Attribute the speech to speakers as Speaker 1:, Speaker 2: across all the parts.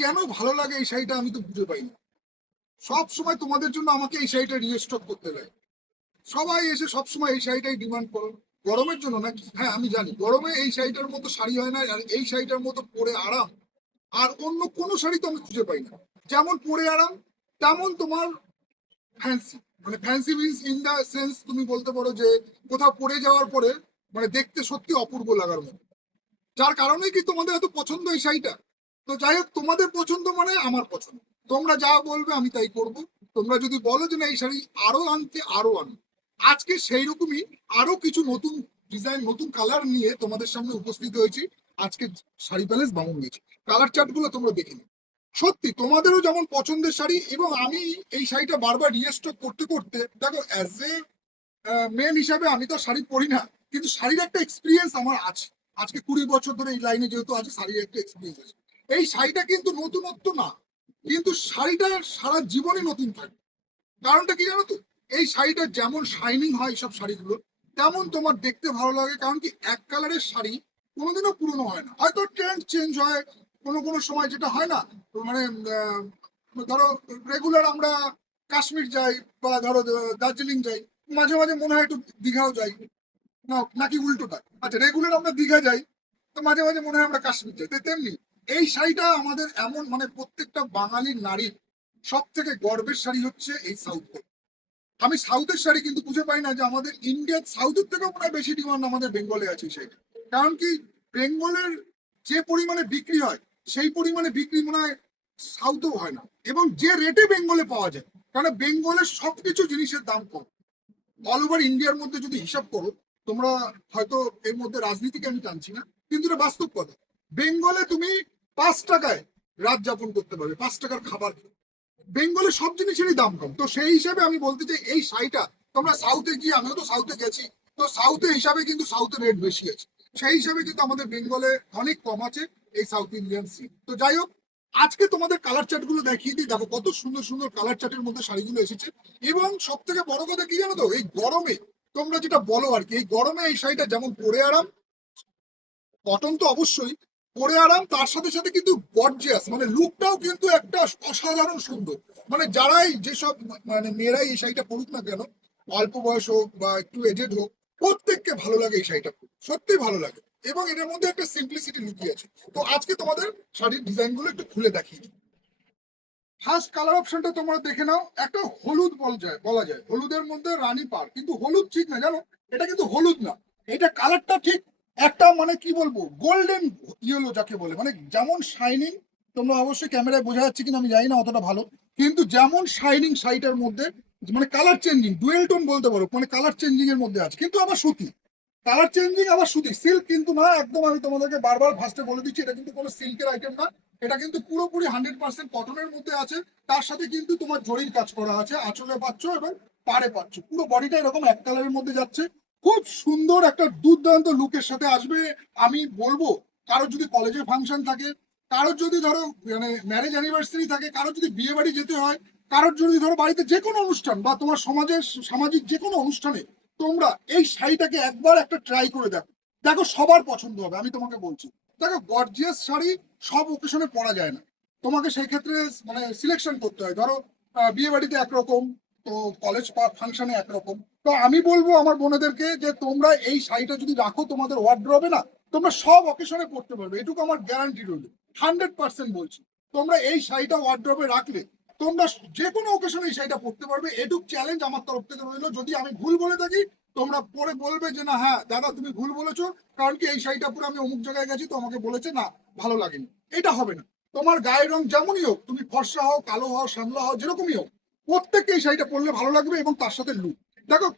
Speaker 1: কেন ভালো লাগে এই শাড়িটা আমি তো বুঝে পাই না সব সময় তোমাদের জন্য আমাকে এই শাড়িটা রিস্টক করতে দেয়। সবাই এসে সব সময় এই শাড়িটাই ডিমান্ড করো। গরমের জন্য নাকি? হ্যাঁ আমি জানি। গরমে এই শাড়িটার মতো শাড়ি হয় না, আর এই শাড়িটার মতো পরে আরাম। আর অন্য কোনো শাড়ি তো আমি খুঁজে পাই না। যেমন পরে আরাম, তেমন তোমার ফ্যান্সি মানে fancy means in the sense তুমি বলতে পারো যে কোথাও পরে যাওয়ার পরে মানে দেখতে সত্যি অপূর্ব লাগার মতো। যার কারণে কি তোমাদের এত পছন্দ এই শাড়িটা? তো যাই হোক তোমাদের পছন্দ মানে আমার পছন্দ। তোমরা যা বলবে আমি তাই করব। তোমরা যদি বলো যে না, এই শাড়ি আরও আনতে, আরও আনো। আজকে সেই রকমই আরও কিছু নতুন ডিজাইন নতুন কালার নিয়ে তোমাদের সামনে উপস্থিত হয়েছি। আজকে শাড়ি প্যালেস বামুন গেছি। কালার চার্টগুলো তোমরা দেখে নিও। সত্যি, তোমাদেরও যেমন পছন্দের শাড়ি এবং আমি এই শাড়িটা বারবার রিস্টক করতে করতে, দেখো অ্যাজ এ মেন হিসাবে আমি তো শাড়ি পরি না, কিন্তু শাড়ির একটা এক্সপিরিয়েন্স আমার আছে। আজকে কুড়ি বছর ধরে এই লাইনে যেহেতু আছে, শাড়ির একটা এক্সপিরিয়েন্স আছে। এই শাড়িটা কিন্তু নতুনত্ব না, কিন্তু শাড়িটা সারা জীবনে নতুন থাকে কারণটা কি জানো তো? এই শাড়িটা যেমন শাইনিং হয় সব শাড়িগুলো, তেমন তোমার দেখতে ভালো লাগে, কারণ কি এক কালারের শাড়ি কোনোদিনও পুরনো হয় না। হয়তো ট্রেন্ড চেঞ্জ হয়, কোনো কোনো সময় যেটা হয় না মানে ধরো রেগুলার আমরা কাশ্মীর যাই বা ধরো দার্জিলিং যাই, মাঝে মাঝে মনে হয় একটু দীঘাও যাই নাকি উল্টোটা। আচ্ছা রেগুলার আমরা দীঘা যাই, তো মাঝে মাঝে মনে হয় আমরা কাশ্মীর যাই তেমনি এই শাড়িটা আমাদের এমন মানে প্রত্যেকটা বাঙালির নারীর সব থেকে গর্বের শাড়ি হচ্ছে এই সাউথ আমি সাউথের শাড়ি কিন্তু বুঝে পাই না যে আমাদের ইন্ডিয়ার সাউথের থেকেও মনে বেশি ডিমান্ড আমাদের বেঙ্গলে আছে সেই। কারণ কি বেঙ্গলের যে পরিমাণে বিক্রি হয়, সেই পরিমাণে বিক্রি মনে হয় সাউথেও হয় না। এবং যে রেটে বেঙ্গলে পাওয়া যায় কারণ বেঙ্গলের সবকিছু জিনিসের দাম কম। অল ওভার ইন্ডিয়ার মধ্যে যদি হিসাব করো, তোমরা হয়তো এর মধ্যে রাজনীতিকে আমি টানছি না, কিন্তু এটা বাস্তব কথা। বেঙ্গলে তুমি পাঁচ টাকায় রাত যাপন করতে পারবে, পাঁচ টাকার খাবার। বেঙ্গলে সব জিনিসেরই দাম কম। তো সেই হিসাবে আমি বলতে চাই, এই শাড়িটা তোমরা সাউথে গিয়ে, আমিও তো সাউথে গেছি, তো সাউথে হিসাবে কিন্তু সাউথের রেট বেশি আছে। সেই হিসাবে কিন্তু আমাদের বেঙ্গলে অনেক কম আছে এই সাউথ ইন্ডিয়ান সি তো যাই হোক, আজকে তোমাদের কালার চার্টগুলো দেখিয়ে দিই। দেখো কত সুন্দর সুন্দর কালার চার্টের মধ্যে শাড়িগুলো এসেছে। এবং সব থেকে বড় কথা কি জানো তো, এই গরমে তোমরা যেটা বলো আর কি, এই গরমে এই শাড়িটা যেমন পরে আরাম কটন তো অবশ্যই পরে আরাম, তার সাথে সাথে কিন্তু গর্জিয়াস মানে লুকটাও কিন্তু একটা অসাধারণ সুন্দর। মানে যারাই যেসব মানে মেয়েরাই এই শাড়িটা পড়ুক না কেন, অল্প বয়স হোক বা একটু এজেড হোক, প্রত্যেককে ভালো লাগে এই শাড়িটা সত্যি ভালো লাগে। এবং এটার মধ্যে একটা সিম্পলিসিটি লুকিয়ে আছে। তো আজকে তোমাদের শাড়ির ডিজাইনগুলো একটু খুলে দেখিয়ে ফার্স্ট কালার অপশনটা তোমরা দেখে নাও, একটা হলুদ বলা যায় বলা যায়। হলুদের মধ্যে রানী পার, কিন্তু হলুদ ঠিক না, জানো? এটা কিন্তু হলুদ না। এটা কালারটা ঠিক একটা মানে কি বলব? গোল্ডেন ইয়েলো যাকে বলে। মানে যেমন শাইনিং তোমরা অবশ্যই ক্যামেরায় বোঝা যাচ্ছে কিনা আমি জানি না অতটা ভালো। কিন্তু যেমন শাইনিং শাড়িটার মধ্যে মানে কালার চেঞ্জিং ডুয়েল টোন বলতে পারো মানে কালার চেঞ্জিং এর মধ্যে আছে। কিন্তু আবার সুতি। কালার চেঞ্জিং আবার সুতি। সিল্ক কিন্তু না, একদম আমি তোমাদেরকে বারবার ফার্স্টে বলে দিচ্ছি, এটা কিন্তু কোনো সিল্কের আইটেম না। এটা কিন্তু পুরোপুরি হান্ড্রেড পার্সেন্ট কটনের মধ্যে আছে। তার সাথে কিন্তু তোমার জরির কাজ করা আছে, আঁচলে পাচ্ছ এবং পাড়ে পাচ্ছ। পুরো বডিটা এরকম এক কালারের মধ্যে যাচ্ছে। খুব সুন্দর একটা দুর্দান্ত লুকের সাথে আসবে, আমি বলব। কারোর যদি কলেজে ফাংশন থাকে, কারোর যদি ধরো মানে ম্যারেজ অ্যানিভার্সারি থাকে, কারোর যদি বিয়ে বাড়ি যেতে হয়, কারোর যদি ধরো বাড়িতে যে কোনো অনুষ্ঠান বা তোমার সমাজের, সামাজিক যে কোনো অনুষ্ঠানে তোমরা এই শাড়িটাকে একবার একটা ট্রাই করে দেখো। দেখো সবার পছন্দ হবে, আমি তোমাকে বলছি। দেখো গর্জিয়াস শাড়ি সব ওকেশনে পরা যায় না। তোমাকে সেই ক্ষেত্রে মানে সিলেকশন করতে হয়। ধরো বিয়ে বাড়িতে একরকম তো কলেজ ফাংশনে একরকম। তো আমি বলব আমার বোনেদেরকে যে তোমরা এই শাড়িটা যদি রাখো, তোমাদের ওয়ার্ড্রবে না, তোমরা সব অকেশনে পড়তে পারবে। এটুকু আমার গ্যারান্টি রইল। হান্ড্রেড পার্সেন্ট বলছি। তোমরা এই শাড়িটা ওয়ার্ড্রবে রাখলে, তোমরা যে কোনো অকেশনে এই শাড়িটা পড়তে পারবে। এটুক চ্যালেঞ্জ আমার তরফ থেকে রইল। যদি আমি ভুল বলে থাকি, তোমরা পরে বলবে যে না হ্যাঁ দাদা, তুমি ভুল বলেছ। কারণ কি, এই শাড়িটা পুরো আমি অমুক জায়গায় গেছি, তো আমাকে বলেছে, না, ভালো লাগেনি। এটা হবে না। তোমার গায়ের রং যেমনই হোক, তুমি ফর্সা হও, কালো হও, শ্যামলা হও, যেরকমই হোক প্রত্যেককে এই শাড়িটা পরলে ভালো লাগবে এবং তার সাথে লুক দেখো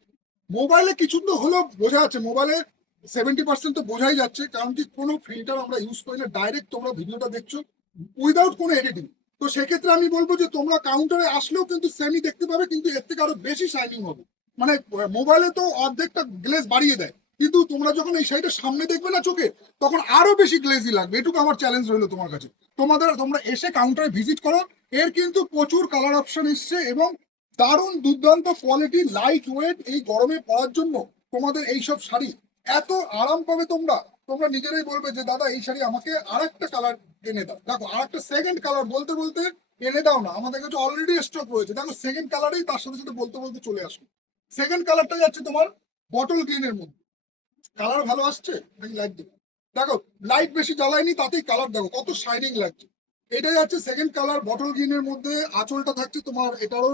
Speaker 1: মোবাইলে কিছু তো হলেও বোঝা যাচ্ছে মোবাইলে সেভেন্টি পার্সেন্ট তো বোঝাই যাচ্ছে, কারণ কি কোনো ফিল্টার আমরা ইউজ করি না ডাইরেক্ট তোমরা ভিডিওটা দেখছ উইদাউট কোনো এডিটিং তো সেক্ষেত্রে আমি বলব যে তোমরা কাউন্টারে আসলেও কিন্তু সেমি দেখতে পাবে, কিন্তু এর থেকে আরও বেশি শাইনিং হবে। মানে মোবাইলে তো অর্ধেকটা গ্লেজ বাড়িয়ে দেয়, কিন্তু তোমরা যখন এই শাড়িটা সামনে দেখবে না চোখে, তখন আরও বেশি গ্লেজি লাগবে। এটুকু আমার চ্যালেঞ্জ রইল তোমার কাছে। তোমাদের, তোমরা এসে কাউন্টারে ভিজিট করো এর কিন্তু প্রচুর কালার অপশন এসছে এবং দারুণ দুর্দান্ত কোয়ালিটি লাইট ওয়েট এই গরমে পরার জন্য তোমাদের এইসব শাড়ি এত আরাম পাবে তোমরা। তোমরা নিজেরাই বলবে যে, দাদা, এই শাড়ি আমাকে আরেকটা কালার এনে দাও। দেখো, আরেকটা সেকেন্ড কালার বলতে বলতে এনে দাও না। আমাদের কাছে অলরেডি স্টক রয়েছে। দেখো সেকেন্ড কালারেই তার সাথে সাথে বলতে বলতে চলে আসো সেকেন্ড কালারটা যাচ্ছে তোমার বটল গ্রিনের মধ্যে। কালার ভালো আসছে নাকি লাইট দেখো লাইট বেশি জ্বালায়নি, তাতেই কালার দেখো, কত শাইনিং লাগছে। এটা যাচ্ছে সেকেন্ড কালার বটল গ্রিনের মধ্যে আঁচলটা থাকছে তোমার, এটারও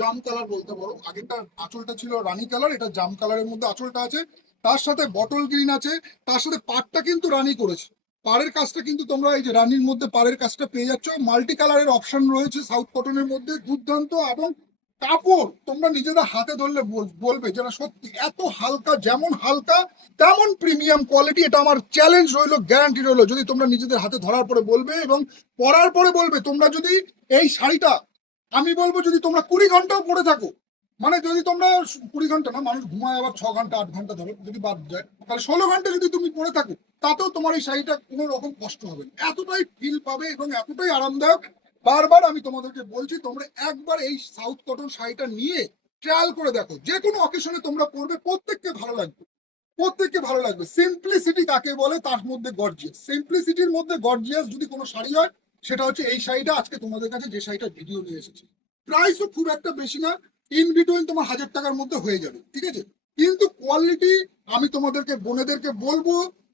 Speaker 1: জাম কালার বলতে পারো। আগেরটা আঁচলটা ছিল রানি কালার এটা জাম কালারের মধ্যে আঁচলটা আছে। তার সাথে বটল গ্রিন আছে, তার সাথে পাটটা কিন্তু রানি করেছে। পাড়ের কাজটা কিন্তু তোমরা এই যে রানির মধ্যে পাড়ের কাজটা পেয়ে যাচ্ছ। মাল্টি কালারের অপশন রয়েছে সাউথ কটনের মধ্যে দুর্দান্ত এবং কাপড় তোমরা নিজেদের হাতে ধরলে বল- বলবে যেটা সত্যি। এত হালকা, যেমন হালকা, তেমন প্রিমিয়াম কোয়ালিটি এটা আমার চ্যালেঞ্জ রইল গ্যারান্টি রইল। যদি তোমরা নিজেদের হাতে ধরার পরে বলবে এবং পরার পরে বলবে, তোমরা যদি এই শাড়িটা, আমি বলব যদি তোমরা কুড়ি ঘন্টাও পরে থাকো মানে যদি তোমরা কুড়ি ঘণ্টা না, মানুষ ঘুমায় আবার ছ ঘণ্টা, আট ঘণ্টা ধরো, যদি বাদ যায়, তাহলে ষোলো ঘণ্টা যদি তুমি পরে থাকো, তাতেও তোমার এই শাড়িটা কোনো রকম কষ্ট হবে এতটাই ফিল পাবে এবং এতটাই আরামদায়ক বারবার আমি তোমাদেরকে বলছি, তোমরা একবার এই সাউথ কটন শাড়িটা নিয়ে ট্রায়াল করে দেখো। যে কোনো অকেশনে তোমরা পরবে, প্রত্যেককে ভালো লাগবে। প্রত্যেককে ভালো লাগবে। সিম্পলিসিটি কাকে বলে, তার মধ্যে গর্জিয়াস সিম্পলিসিটির মধ্যে গর্জিয়াস যদি কোনো শাড়ি হয়, সেটা হচ্ছে এই শাড়িটা। আজকে তোমাদের কাছে যে শাড়িটা ভিডিও নিয়ে এসেছি। প্রাইসও খুব একটা বেশি না। ইন বিটুইন তোমার হাজার টাকার মধ্যে হয়ে যাবে। ঠিক আছে? কিন্তু কোয়ালিটি আমি তোমাদেরকে, বোনেদেরকে বলব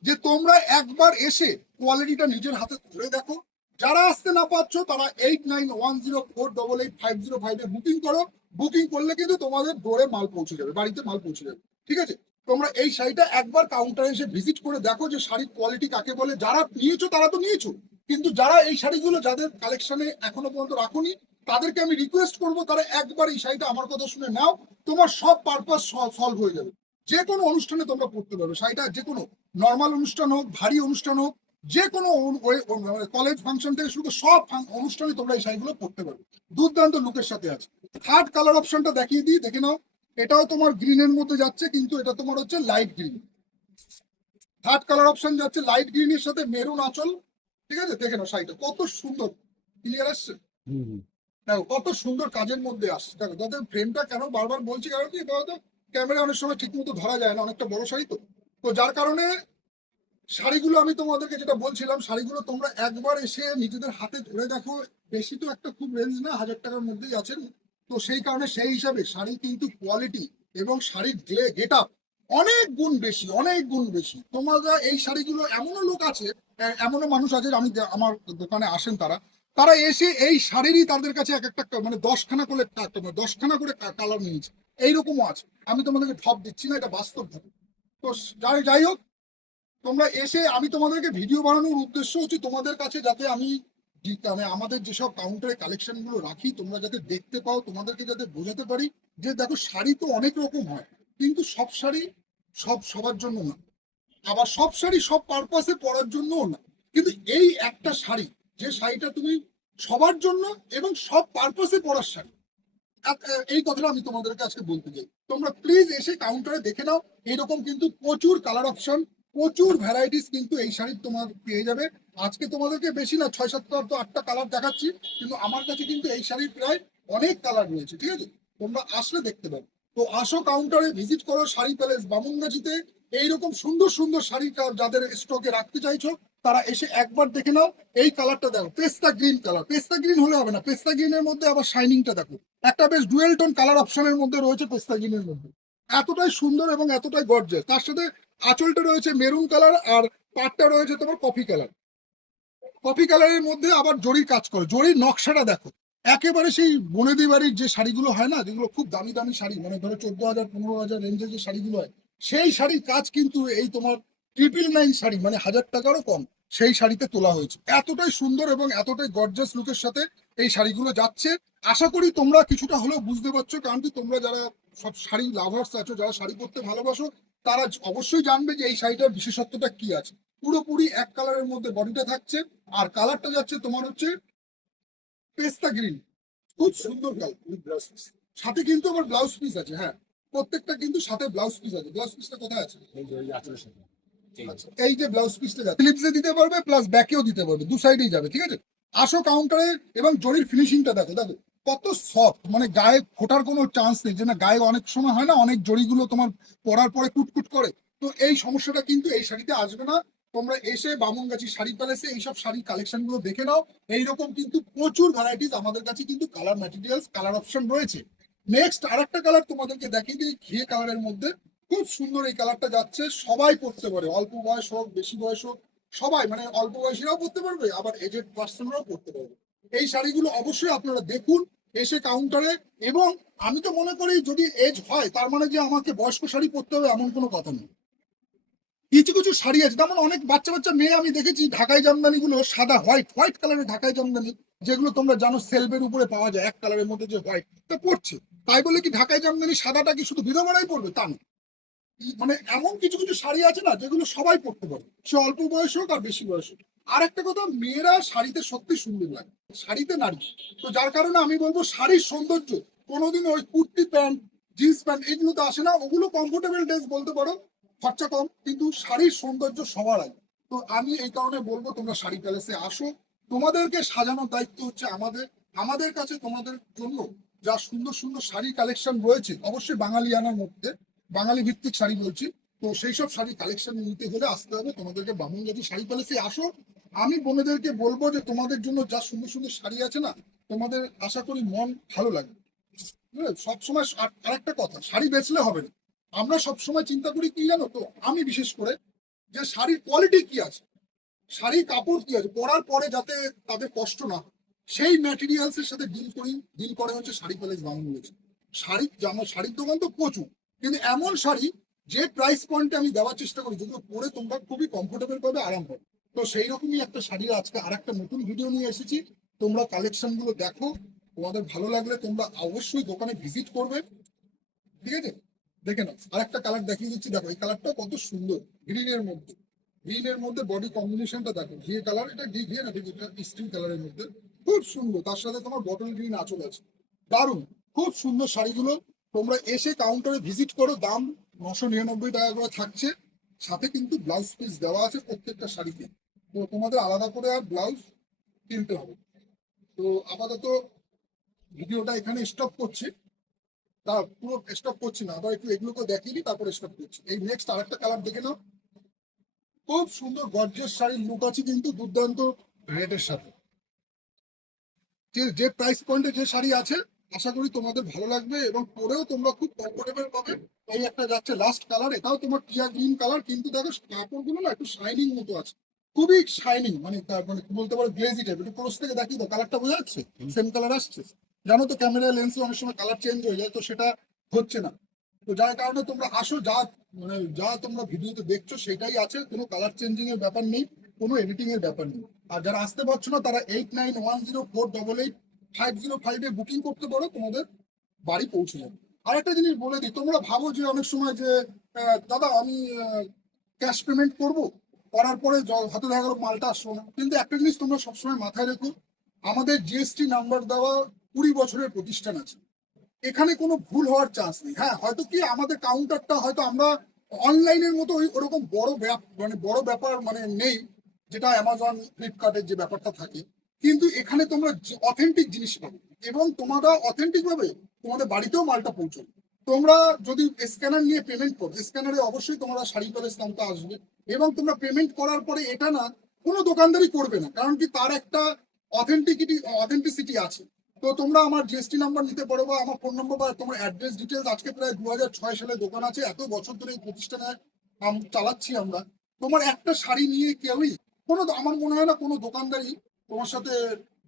Speaker 1: যে তোমরা একবার এসে কোয়ালিটিটা নিজের হাতে ধরে দেখো। যারা আসতে না পারছ, তারা eight nine one zero four double eight five zero ফাইভে বুকিং করো। বুকিং করলে কিন্তু তোমাদের ডোরে মাল পৌঁছে যাবে, বাড়িতে মাল পৌঁছে যাবে। ঠিক আছে? তোমরা এই শাড়িটা একবার কাউন্টারে এসে ভিজিট করে দেখো যে শাড়ির কোয়ালিটি কাকে বলে। যারা নিয়েছো, তারা তো নিয়েছো। কিন্তু যারা এই শাড়িগুলো যাদের কালেকশনে এখনও পর্যন্ত রাখোনি, তাদেরকে আমি রিকোয়েস্ট করব, তারা একবার এই শাড়িটা আমার কথা শুনে নাও। তোমার সব পারপাস সলভ হয়ে যাবে। যে কোনো অনুষ্ঠানে তোমরা পড়তে পারবে। শাড়িটা যে কোনো নর্মাল অনুষ্ঠান হোক, ভারী অনুষ্ঠান হোক যে কোনো কলেজ ফাংশন থেকে শুরু করে সব অনুষ্ঠানে তোমরা এই শাড়িগুলো পড়তে পারবে। দুর্দান্ত লুকের সাথে আছে। থার্ড কালার অপশনটা দেখিয়ে দিই দেখে নাও। এটাও তোমার গ্রিনের মধ্যে যাচ্ছে কিন্তু এটা তোমার হচ্ছে light green third colour option যাচ্ছে লাইট গ্রিনের সাথে মেরুন আঁচল। ঠিক আছে? দেখে নাও শাড়িটা। কত সুন্দর। ক্লিয়ার আসছে? দেখো কত সুন্দর কাজের মধ্যে আসছে। দেখো তাদের ফ্রেমটা কেন বারবার বলছি কারণ কি ক্যামেরা অনেক সময় ঠিক মতো ধরা যায় না অনেকটা বড় শাড়ি তো। তো যার কারণে শাড়িগুলো আমি তোমাদেরকে যেটা বলছিলাম, শাড়িগুলো তোমরা একবার এসে নিজেদের হাতে ধরে দেখো। বেশি তো একটা খুব রেঞ্জ না, হাজার টাকার মধ্যেই আছেন তো সেই কারণে সেই হিসাবে শাড়ি কিন্তু কোয়ালিটি এবং শাড়ির গ্লে গেট আপ অনেক গুণ বেশি, অনেক গুণ বেশি। তোমরা এই শাড়িগুলো এমনও লোক আছে এমনও মানুষ আছে, আমি আমার দোকানে আসেন তারা। তারা এসে এই শাড়িরই তাদের কাছে এক একটা মানে দশখানা করে দশখানা করে কালার নিয়েছে। এইরকমও আছে। আমি তোমাদেরকে ঠপ দিচ্ছি না, এটা বাস্তব। তো যাই যাই হোক তোমরা এসে আমি তোমাদেরকে ভিডিও বানানোর উদ্দেশ্য হচ্ছে তোমাদের কাছে যাতে আমি মানে আমাদের যেসব কাউন্টারে কালেকশনগুলো রাখি, তোমরা যাতে দেখতে পাও, তোমাদেরকে যাতে বোঝাতে পারি যে দেখো শাড়ি তো অনেক রকম হয়, কিন্তু সব শাড়ি সব সবার জন্য না। আবার সব শাড়ি সব পারপাসে পরার জন্যও না। কিন্তু এই একটা শাড়ি, যে শাড়িটা তুমি সবার জন্য এবং সব পারপাসে পরার শাড়ি এই কথাটা আমি তোমাদেরকে আজকে বলতে চাই। তোমরা প্লিজ এসে কাউন্টারে দেখে নাও, এরকম কিন্তু প্রচুর কালার অপশন প্রচুর ভ্যারাইটিস কিন্তু এই শাড়ির তোমার পেয়ে যাবে। আজকে তোমাদেরকে বেশি না, ছয় সাতটা তো আটটা কালার দেখাচ্ছি, কিন্তু আমার কাছে কিন্তু এই শাড়ির প্রায় অনেক কালার রয়েছে, ঠিক আছে? তোমরা আসলে দেখতে পাবে তো আসো কাউন্টারে ভিজিট করো শাড়ি প্যালেস বামুনগাছিতে। এইরকম সুন্দর সুন্দর শাড়ি যাদের স্টকে রাখতে চাইছো, তারা এসে একবার দেখে নাও, এই কালারটা দেখো, পেস্তা গ্রিন কালার পেস্তা গ্রিন হলে হবে না, পেস্তা গ্রিনের মধ্যে আবার শাইনিংটা দেখো। একটা বেশ ডুয়েল টোন কালার অপশনের মধ্যে রয়েছে পেস্তা গ্রিনের মধ্যে। এতটাই সুন্দর এবং এতটাই গর্জাস তার সাথে আঁচলটা রয়েছে মেরুন কালার আর পাটটা রয়েছে তোমার কফি কালার। কফি কালারের মধ্যে আবার জরির কাজ করে। জরির নকশাটা দেখো, একেবারে সেই বনেদি বাড়ির যে শাড়িগুলো হয় না, যেগুলো খুব দামি দামি শাড়ি মানে ধরো চোদ্দ হাজার, পনেরো হাজার রেঞ্জের যে শাড়িগুলো হয়, সেই শাড়ির কাজ কিন্তু এই তোমার ট্রিপল নাইন শাড়ি মানে হাজার টাকারও কম, সেই শাড়িতে তোলা হয়েছে। এতটাই সুন্দর এবং এতটাই গর্জাস লুকের সাথে এই শাড়িগুলো যাচ্ছে। আশা করি তোমরা কিছুটা হলেও বুঝতে পারছ, কারণ তোমরা যারা সব শাড়ি লাভার্স আছো, যারা শাড়ি পরতে ভালোবাসো তারা অবশ্যই জানবে যে এই শাড়িটার বিশেষত্বটা কি আছে। পুরোপুরি এক কালারের মধ্যে বডিটা থাকছে আর কালারটা যাচ্ছে তোমার হচ্ছে পেস্তা গ্রিন খুব সুন্দর কালার সাথে কিন্তু আবার ব্লাউজ পিস আছে হ্যাঁ। প্রত্যেকটা কিন্তু সাথে ব্লাউজ পিস আছে। ব্লাউজ পিসটা কোথায় আছে? আচ্ছা, এই যে ব্লাউজ পিসটা যাচ্ছে। স্লিপসে দিতে পারবে প্লাস ব্যাকেও দিতে পারবে। দু সাইডেই যাবে ঠিক আছে? আসো কাউন্টারে এবং জরির ফিনিশিংটা দেখো দেখো। কত সফট মানে গায়ে ফোটার কোনো চান্স নেই, যে না গায়ে অনেক সময় হয় না, অনেক জড়িগুলো তোমার পরার পরে কুটকুট করে। তো এই সমস্যাটা কিন্তু এই শাড়িতে আসবে না। তোমরা এসে বামুনগাছি শাড়ি প্যালেসে এইসব শাড়ির কালেকশনগুলো দেখে নাও। এইরকম কিন্তু প্রচুর ভ্যারাইটিস আমাদের কাছে কিন্তু কালার ম্যাটেরিয়ালস কালার অপশন রয়েছে। নেক্সট আরেকটা কালার তোমাদেরকে দেখিয়ে দিই, ঘিয়ে কালারের মধ্যে। খুব সুন্দর এই কালারটা যাচ্ছে, সবাই পরতে পারে। অল্প বয়স হোক, বেশি বয়স হোক, সবাই মানে অল্প বয়সীরাও পরতে পারবে, আবার এজেড পার্সনরাও পড়তে পারবে। এই শাড়িগুলো অবশ্যই আপনারা দেখুন, এসে কাউন্টারে এবং আমি তো মনে করি, যদি এজ হয়, তার মানে যে আমাকে বয়স্ক শাড়ি পরতে হবে, এমন কোনো কথা নেই কিছু কিছু শাড়ি আছে, যেমন অনেক বাচ্চা বাচ্চা মেয়ে আমি দেখেছি, ঢাকাই জামদানি গুলো, সাদা হোয়াইট হোয়াইট কালারের ঢাকাই জামদানি, যেগুলো তোমরা জানো সেলফের উপরে পাওয়া যায়, এক কালারের মধ্যে যে হোয়াইট তা পড়ছে তাই বলে কি ঢাকাই জামদানি সাদাটা কি শুধু বিধবারাই পড়বে তা না মানে এমন কিছু কিছু শাড়ি আছে না যেগুলো সবাই পড়তে পারে। সে অল্প বয়স হোক আর বেশি বয়স হোক। আর একটা কথা, মেয়েরা শাড়িতে সত্যি সুন্দর লাগে। শাড়িতে নারী। তো যার কারণে আমি বলব শাড়ির সৌন্দর্য, কোনোদিন ওই কুর্তি প্যান্ট, জিন্স প্যান্ট এগুলোতে আসে না। ওগুলো কমফোর্টেবল ড্রেস বলতে পারো, খরচা কম, কিন্তু শাড়ির সৌন্দর্য সবার আগে। তো আমি এই কারণে বলব তোমরা শাড়ি প্যালেসে আসো। তোমাদেরকে সাজানোর দায়িত্ব হচ্ছে আমাদের। আমাদের কাছে তোমাদের জন্য যা সুন্দর সুন্দর শাড়ি কালেকশন রয়েছে, অবশ্যই বাঙালিয়ানার মধ্যে। বাঙালি ভিত্তিক শাড়ি বলছি। তো সেই সব শাড়ি কালেকশন নিতে হলে আসতে হবে। তোমাদেরকে বামুনগাজি শাড়ি প্যালেসে আসো। আমি বোনেদেরকে বলব যে তোমাদের জন্য যা সুন্দর সুন্দর শাড়ি আছে না, তোমাদের আশা করি মন ভালো লাগবে? সবসময় আর- আরেকটা কথা, শাড়ি বেচলে হবে না। আমরা সবসময় চিন্তা করি কি জানো তো? আমি বিশেষ করে যে শাড়ির কোয়ালিটি কি আছে, শাড়ির কাপড় কি আছে, পরার পরে যাতে তাদের কষ্ট না সেই ম্যাটেরিয়ালস এর সাথে ডিল করি ডিল করে হচ্ছে শাড়ি প্যালেস বাংলাদেশ শাড়ি, জামা, শাড়ির দোকান তো প্রচুর। কিন্তু এমন শাড়ি যে প্রাইস পয়েন্টে আমি দেওয়ার চেষ্টা করি, যেগুলো পরে তোমরা খুবই কমফোর্টেবল পাবে আরাম পাবে তো সেই রকমই একটা শাড়ির আজকে আর একটা নতুন ভিডিও নিয়ে এসেছি। তোমরা কালেকশনগুলো দেখো। তোমাদের ভালো লাগলে তোমরা অবশ্যই দোকানে ভিজিট করবে। ঠিক আছে? দেখে নাও। আর একটা কালার দেখিয়ে দিচ্ছি। দেখো, এই কালারটা কত সুন্দর। গ্রিনের মধ্যে। গ্রিনের মধ্যে বডি কম্বিনেশনটা দেখো। ঘিয়ে কালার এটা ঘি ঘিয়ে না ঠিক এটা স্টিল কালারের মধ্যে। খুব সুন্দর। তার সাথে তোমার বটল গ্রিন আঁচল আছে। দারুণ। খুব সুন্দর শাড়িগুলো। তোমরা এসে কাউন্টারে ভিজিট করো, দাম নশো নিরানব্বই টাকা করে থাকছে। সাথে কিন্তু ব্লাউজ পিস দেওয়া আছে প্রত্যেকটা শাড়িতে। তো তোমাদের আলাদা করে আর ব্লাউজ কিনতে হবে। তো আপাতত ভিডিওটা এখানে স্টপ করছি। তা পুরো স্টপ করছি না, আবার একটু এগুলোকে দিই, তারপরে স্টপ করছি। এই নেক্সট আরেকটা কালার দেখে নাও। খুব সুন্দর গর্জের শাড়ির লুক আছে কিন্তু দুর্দান্ত রেটের সাথে। যে প্রাইস পয়েন্টে যে শাড়ি আছে আশা করি তোমাদের ভালো লাগবে এবং পরেও তোমরা খুব কমফোর্টেবল পাবে। এই একটা যাচ্ছে লাস্ট কালার এটাও তোমার টিয়া গ্রিন কালার কিন্তু দেখো কাপড়গুলো না একটু শাইনিং মতো আছে। খুবই শাইনিং মানে তার মানে কি বলতে পারো গ্লেজি টাইপ একটু ক্রস থেকে দেখি তো কালারটা বোঝা যাচ্ছে? সেম কালার আসছে। জানো তো ক্যামেরা লেন্সে অনেক সময় কালার চেঞ্জ হয়ে যায় তো সেটা হচ্ছে না। তো যার কারণে তোমরা আসো যা মানে যা তোমরা ভিডিওতে দেখছ সেটাই আছে কোনো কালার চেঞ্জিং এর ব্যাপার নেই কোনো এডিটিং এর ব্যাপার নেই। আর যারা আসতে পারছ না তারা eight nine one zero four double eight five zero ফাইভে বুকিং করতে পারো, তোমাদের বাড়ি পৌঁছে যাবে। আর একটা জিনিস বলে দিই, তোমরা ভাবো যে অনেক সময় যে দাদা আমি ক্যাশ পেমেন্ট করব, করার পরে হাতে দেখা গেলো মালটা আসলো না। কিন্তু একটা জিনিস তোমরা সবসময় মাথায় রেখো, আমাদের জিএসটি নাম্বার দেওয়া কুড়ি বছরের প্রতিষ্ঠান আছে। এখানে কোনো ভুল হওয়ার চান্স নেই। হ্যাঁ হয়তো কি আমাদের কাউন্টারটা হয়তো আমরা অনলাইনের মতো ওই, ওরকম বড় মানে বড় ব্যাপার মানে নেই, যেটা অ্যামাজন ফ্লিপকার্টের যে ব্যাপারটা থাকে। কিন্তু এখানে তোমরা অথেন্টিক জিনিস পাবে। এবং তোমরা অথেন্টিক ভাবে তোমাদের বাড়িতেও মালটা পৌঁছবে। তোমরা যদি স্ক্যানার নিয়ে পেমেন্ট করো স্ক্যানারে অবশ্যই তোমরা শাড়ি প্যালেস নামটা আসবে। এবং তোমরা পেমেন্ট করার পরে এটা না, কোনো দোকানদারই করবে না। কারণ কি তার একটা অথেন্টিকিটি অথেন্টিসিটি আছে। তো তোমরা আমার জিএসটি নাম্বার নিতে পারো বা আমার ফোন নম্বর বা তোমার অ্যাড্রেস ডিটেলস আজকে প্রায় দু হাজার ছয় সালে দোকান আছে। এত বছর ধরে এই প্রতিষ্ঠানে চালাচ্ছি আমরা। তোমার একটা শাড়ি নিয়ে কেউই কোনো, আমার মনে হয় না কোনো দোকানদারই তোমার সাথে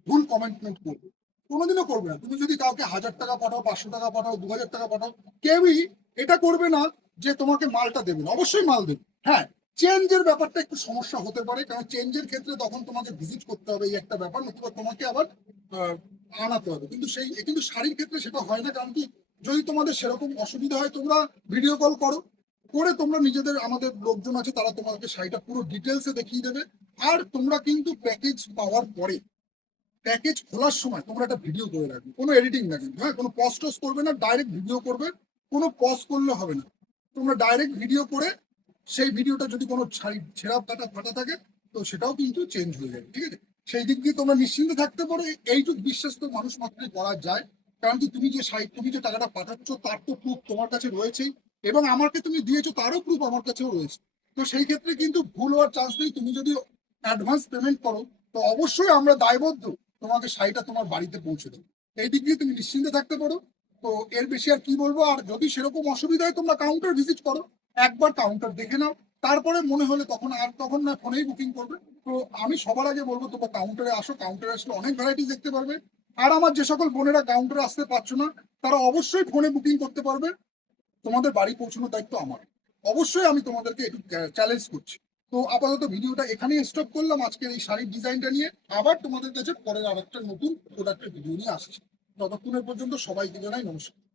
Speaker 1: ভুল কমেন্টমেন্ট করবে। কোনোদিনও করবে না। তুমি যদি কাউকে হাজার টাকা পাঠাও, পাঁচশো টাকা পাঠাও, দু হাজার টাকা পাঠাও, কেউই এটা করবে না যে তোমাকে মালটা দেবে না। অবশ্যই মাল দেবে। হ্যাঁ চেঞ্জের ব্যাপারটা একটু সমস্যা হতে পারে, কারণ চেঞ্জের ক্ষেত্রে তখন তোমাকে ভিজিট করতে হবে এই একটা ব্যাপার, নতুবা তোমাকে আবার আনাতে হবে। কিন্তু সেই, কিন্তু শাড়ির ক্ষেত্রে সেটা হয় না, কারণ কি, যদি তোমাদের সেরকম অসুবিধা হয়, তোমরা ভিডিও কল করো। করে তোমরা নিজেদের, আমাদের লোকজন আছে, তারা তোমাকে শাড়িটা পুরো ডিটেলসে দেখিয়ে দেবে। আর তোমরা কিন্তু প্যাকেজ পাওয়ার পরে প্যাকেজ খোলার সময় তোমরা একটা ভিডিও করে রাখবে। কোনো এডিটিং না কিন্তু হ্যাঁ? কোনো পজ টস করবে না ডাইরেক্ট ভিডিও করবে, কোনো পজ করলে হবে না। তোমরা ডাইরেক্ট ভিডিও করে সেই ভিডিওটা যদি কোনো ছেঁড়া ফাটা ফাটা থাকে, তো সেটাও কিন্তু চেঞ্জ হয়ে যাবে, ঠিক আছে? সেই দিক দিয়ে তোমরা নিশ্চিন্তে থাকতে পারো, এইটুক বিশ্বাস তো মানুষ মাত্রই করা যায়। কারণ কি তুমি যে সাইট তুমি যে টাকাটা পাঠাচ্ছ, তার তো প্রুফ তোমার কাছে রয়েছেই। এবং আমাকে তুমি দিয়েছ, তারও প্রুফ আমার কাছেও রয়েছে। তো সেই ক্ষেত্রে কিন্তু ভুল হওয়ার চান্স নেই। তুমি যদি অ্যাডভান্স পেমেন্ট করো, তো অবশ্যই আমরা দায়বদ্ধ। তোমাকে শাড়িটা তোমার বাড়িতে পৌঁছে দেবো। এই দিক দিয়ে তুমি নিশ্চিন্তে থাকতে পারো। তো এর বেশি আর কি বলব, আর যদি সেরকম অসুবিধা হয়, তোমরা কাউন্টার ভিজিট করো। একবার কাউন্টার দেখে নাও। তারপরে মনে হলে তখন আর তখন না ফোনেই বুকিং করবে। তো আমি সবার আগে বলব, তোমরা কাউন্টারে আসো। কাউন্টারে আসলে অনেক ভ্যারাইটি দেখতে পারবে। আর আমার যে সকল বোনেরা কাউন্টারে আসতে পারছ না, তারা অবশ্যই ফোনে বুকিং করতে পারবে। তোমাদের বাড়ি পৌঁছানোর দায়িত্ব আমার। অবশ্যই আমি তোমাদেরকে একটু চ্যালেঞ্জ করছি। তো আপাতত ভিডিওটা এখানেই স্টপ করলাম। আজকের এই শাড়ির ডিজাইনটা নিয়ে আবার তোমাদের কাছে পরের আরেকটা নতুন প্রোডাক্টের ভিডিও নিয়ে আসছি। ততক্ষণের পর্যন্ত সবাইকে জানাই নমস্কার।